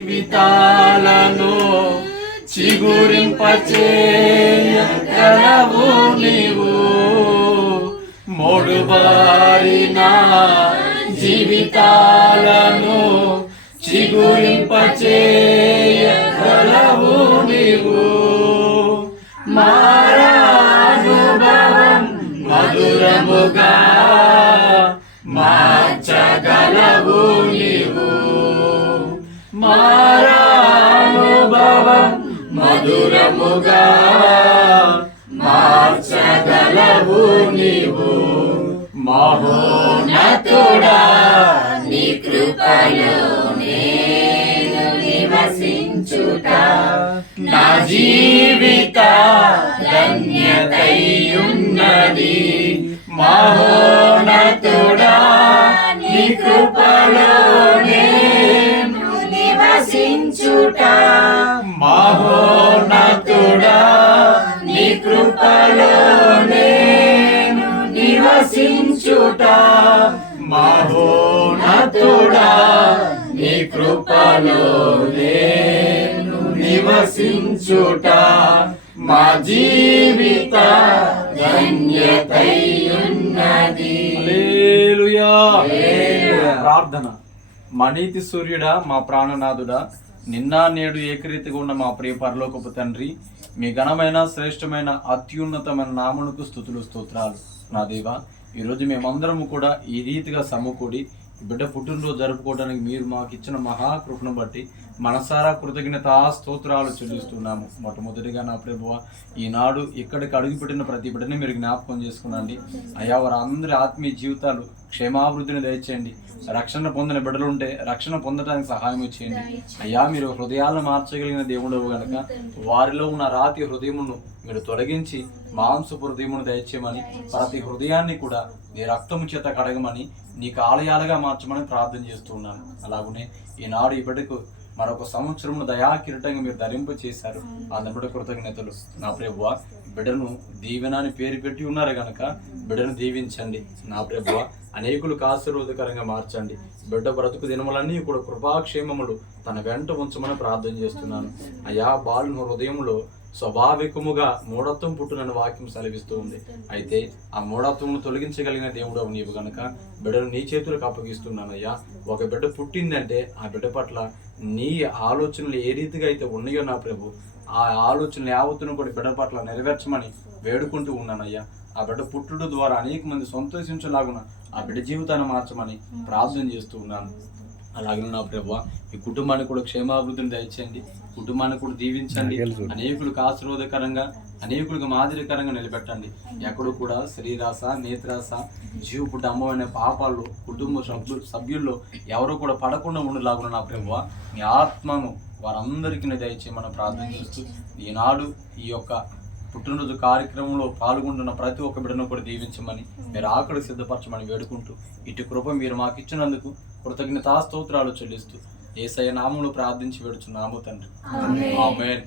జీవితాలను చిగురింపచేయగలవు నీవు. మోడుబారిన జీవితాలను చిగురింపచేయగలవు నీవు. మారానుభవం మధురముగా మార్చగలవు నీవు. మారానుభవం మధురముగా మార్చగలవు నీవు. మహోన్నతుడా నీ కృపలో నేను నివసించుట నా జీవిత ధన్యతయున్నది. మహోన్నతుడా నీ కృపలో నేను నివసించుట మహోన్నతుడా నీ కృపలో నేను నివసించుట మహోన్నతుడా నీ కృపలో నేను నివసించుట మా జీవిత ధన్యతయున్నది. హల్లెలూయా. ప్రార్థన. మా నీతి సూర్యుడా, మా ప్రాణనాథుడా, నిన్న నేడు ఏకరీతిగా ఉన్న మా ప్రియ పరలోకపు తండ్రి, మీ ఘనమైన శ్రేష్టమైన అత్యున్నతమైన నామమునకు స్తుతులు స్తోత్రాలు. నా దేవా, ఈరోజు మేమందరము కూడా ఈ రీతిగా సమకూడి బిడ్డ పుట్టినరోజు జరుపుకోవడానికి మీరు మాకు ఇచ్చిన మహాకృపను బట్టి మనసారా కృతజ్ఞత స్తోత్రాలు చెల్లిస్తున్నాము. మొట్టమొదటిగా నా ప్రభువా, ఈనాడు ఇక్కడికి అడుగుపెట్టిన ప్రతి బిడ్డని మీరు జ్ఞాపకం చేసుకునండి అయ్యా. వారందరి ఆత్మీయ జీవితాలు క్షేమాభివృద్ధిని దయచేయండి. రక్షణ పొందిన బిడ్డలు ఉంటే రక్షణ పొందడానికి సహాయం చేయండి అయ్యా. మీరు హృదయాలను మార్చగలిగిన దేవుడవు గనక వారిలో ఉన్న రాతి హృదయమును మీరు తొలగించి మాంసపు హృదయమును దయచేయమని, ప్రతి హృదయాన్ని కూడా నీ రక్తము చేత కడగమని, నీకు ఆలయాలుగా మార్చమని ప్రార్థన చేస్తూ ఉన్నాను. అలాగనే ఈనాడు ఈ బిడ్డకు మరొక సంవత్సరము దయాకిరీటంగా మీరు ధరింప చేశారు. అందుకు కృతజ్ఞతలు. నా ప్రభువా, బిడ్డను దీవెనాన్ని పేరు పెట్టి ఉన్నారు కనుక బిడ్డను దీవించండి. నా ప్రభువా, అనేకులకు ఆశీర్వాదకరంగా మార్చండి. బిడ్డ బ్రతుకు దినములన్నీ కూడా కృపాక్షేమములు తన వెంట ఉంచమని ప్రార్థన చేస్తున్నాను అయ్యా. బాలుని హృదయంలో స్వాభావికముగా మూఢత్వం పుట్టునని వాక్యం సెలవిస్తూ ఉంది. అయితే ఆ మూఢత్వమును తొలగించగలిగిన దేవుడవు నీవు గనక బిడ్డను నీ చేతులకు అప్పగిస్తున్నానయ్యా. ఒక బిడ్డ పుట్టిందంటే ఆ బిడ్డ పట్ల నీ ఆలోచనలు ఏ రీతిగా అయితే ఉన్నాయో నా ప్రభు, ఆ ఆలోచనలు యావత్తును కూడా బిడ్డ పట్ల నెరవేర్చమని వేడుకుంటూ ఉన్నానయ్యా. ఆ బిడ్డ పుట్టుడు ద్వారా అనేక మంది సంతోషించలాగున ఆ బిడ్డ జీవితాన్ని మార్చమని ప్రార్థన చేస్తూ ఉన్నాను. అలాగే నా ప్రభు, ఈ కుటుంబాన్ని కూడా క్షేమాభివృద్ధిని దయచేయండి. కుటుంబాన్ని కూడా దీవించండి. అనేకులకు ఆశీర్వాదకరంగా, అనేకులకు మాదిరికరంగా నిలబెట్టండి. ఎక్కడూ కూడా శరీరాశ, నేత్రాశ, జీవపు డమ్మమైన పాపాలు కుటుంబ సభ్యుల్లో ఎవరు కూడా పడకుండా ఉండలాగున నా ప్రభు, నీ ఆత్మను వారందరికీ దయచేయమని ప్రార్థన చేస్తూ ఈనాడు ఈ యొక్క పుట్టినరోజు కార్యక్రమంలో పాల్గొంటున్న ప్రతి ఒక్క బిడ్డను కూడా దీవించమని, మీరు ఆకలి సిద్ధపరచమని వేడుకుంటూ ఇటు కృప మీరు మాకు ఇచ్చినందుకు కృతజ్ఞతా స్తోత్రాలు చెల్లిస్తూ యేసయ్య నామములో ప్రార్థించి వేడుచున్నాము తండ్రి. ఆమేన్.